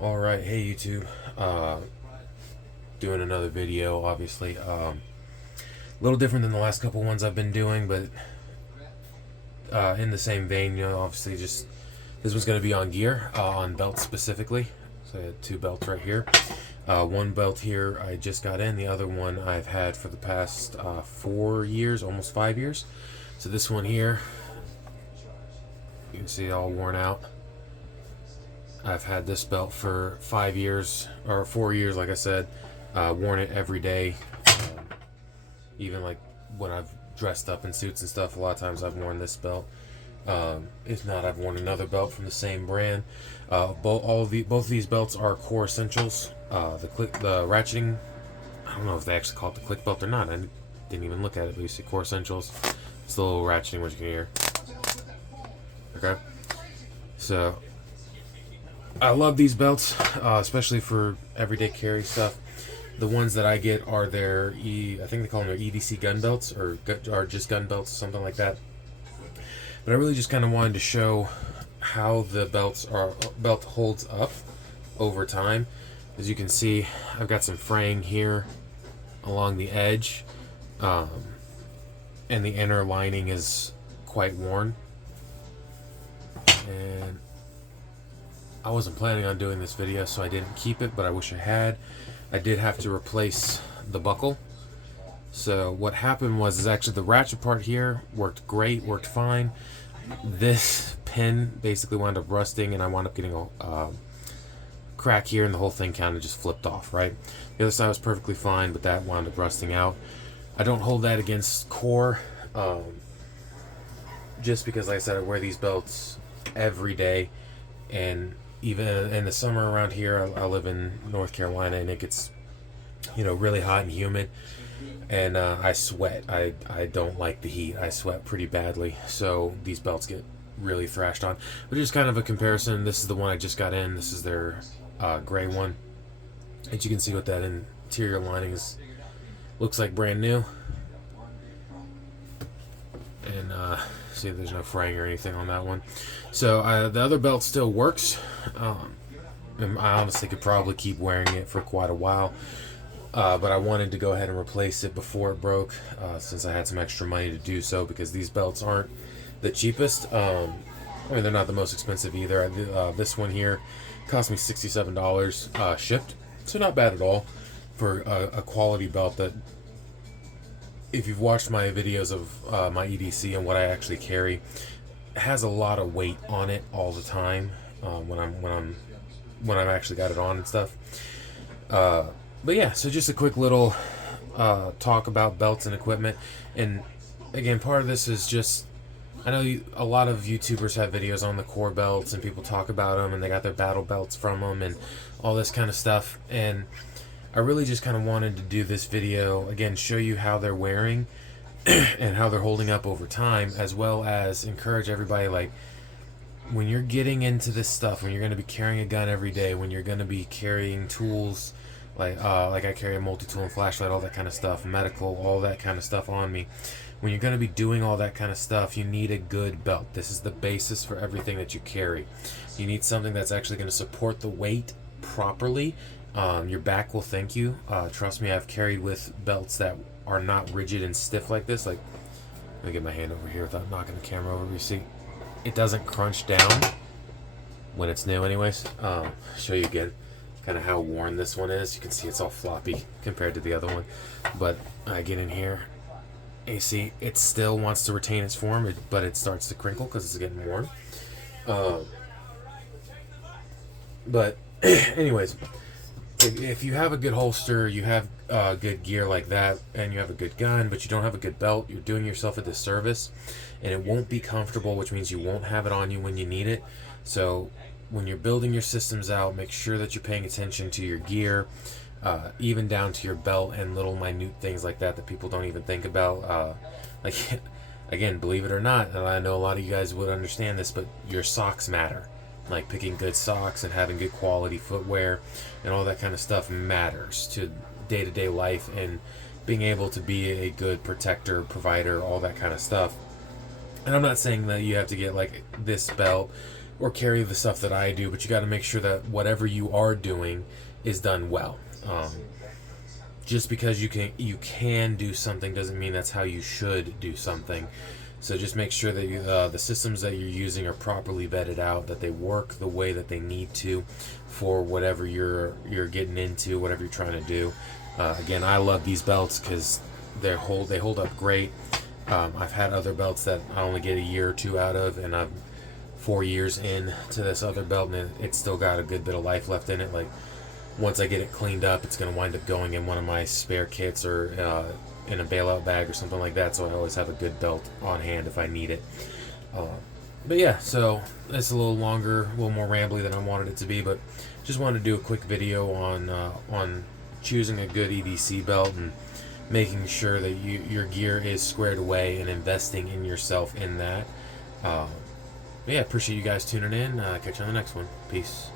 Alright, hey YouTube. Doing another video, obviously. A little different than the last couple ones I've been doing, but in the same vein, obviously just this one's going to be on gear, on belts specifically. So I had two belts right here. One belt here I just got in, the other one I've had for the past 4 years, almost 5 years. So this one here, you can see all worn out. I've had this belt for 5 years, or 4 years, like I said. Worn it every day. Even like when I've dressed up in suits and stuff, a lot of times I've worn this belt. If not, I've worn another belt from the same brand. Both of these belts are core essentials. The ratcheting, I don't know if they actually call it the click belt or not. I didn't even look at it, but you see core essentials. It's the little ratcheting, what you can hear. Okay, so I love these belts, especially for everyday carry stuff. The ones that I get are their I think they call them their EDC gun belts, or just gun belts, something like that. But I really just kind of wanted to show how the belt holds up over time. As you can see, I've got some fraying here along the edge, and the inner lining is quite worn. And I wasn't planning on doing this video, so I didn't keep it, but I wish I had. I did have to replace the buckle. So what happened was actually the ratchet part here worked great, worked fine. This pin basically wound up rusting, and I wound up getting a crack here, and the whole thing kind of just flipped off, right? The other side was perfectly fine, but that wound up rusting out. I don't hold that against core, just because, like I said, I wear these belts every day, and even in the summer around here, I live in North Carolina, and it gets, really hot and humid, and I sweat. I don't like the heat. I sweat pretty badly, so these belts get really thrashed on. But just kind of a comparison, this is the one I just got in. This is their gray one. As you can see what that interior lining looks like, brand new. And see, there's no fraying or anything on that one. So the other belt still works. And I honestly could probably keep wearing it for quite a while. But I wanted to go ahead and replace it before it broke, since I had some extra money to do so, because these belts aren't the cheapest. I mean, they're not the most expensive either. This one here cost me $67 shipped. So not bad at all for a quality belt that, if you've watched my videos of my EDC and what I actually carry, it has a lot of weight on it all the time, when I've actually got it on and stuff. But yeah, so just a quick little talk about belts and equipment. And again, part of this is just, I know a lot of YouTubers have videos on the core belts, and people talk about them, and they got their battle belts from them and all this kind of stuff. And I really just kind of wanted to do this video, again, show you how they're wearing and how they're holding up over time, as well as encourage everybody, like, when you're getting into this stuff, when you're going to be carrying a gun every day, when you're going to be carrying tools, like I carry a multi-tool and flashlight, all that kind of stuff, medical, all that kind of stuff on me. When you're going to be doing all that kind of stuff, you need a good belt. This is the basis for everything that you carry. You need something that's actually going to support the weight properly. Your back will thank you. Trust me, I've carried with belts that are not rigid and stiff like this. Like, let me get my hand over here without knocking the camera over. You see, it doesn't crunch down when it's new anyways. Show you again kind of how worn this one is. You can see it's all floppy compared to the other one. But I get in here, and you see it still wants to retain its form, but it starts to crinkle because it's getting worn. But anyways, if you have a good holster, you have good gear like that, and you have a good gun, but you don't have a good belt, you're doing yourself a disservice, and it won't be comfortable, which means you won't have it on you when you need it. So when you're building your systems out, make sure that you're paying attention to your gear, even down to your belt and little minute things like that people don't even think about. Like, again, believe it or not, and I know a lot of you guys would understand this, but your socks matter. Like, picking good socks and having good quality footwear and all that kind of stuff matters to day-to-day life, and being able to be a good protector, provider, all that kind of stuff. And I'm not saying that you have to get like this belt or carry the stuff that I do, but you got to make sure that whatever you are doing is done well. Just because you can do something doesn't mean that's how you should do something. So just make sure that the systems that you're using are properly vetted out, that they work the way that they need to for whatever you're getting into, whatever you're trying to do. Again, I love these belts because they hold up great. I've had other belts that I only get a year or two out of, and I'm 4 years in to this other belt, and it's still got a good bit of life left in it. Like, once I get it cleaned up, it's going to wind up going in one of my spare kits or in a bailout bag or something like that, so I always have a good belt on hand if I need it. But yeah, so it's a little longer, a little more rambly than I wanted it to be, but just wanted to do a quick video on choosing a good EDC belt and making sure that your gear is squared away and investing in yourself in that. But yeah, appreciate you guys tuning in. Catch you on the next one. Peace.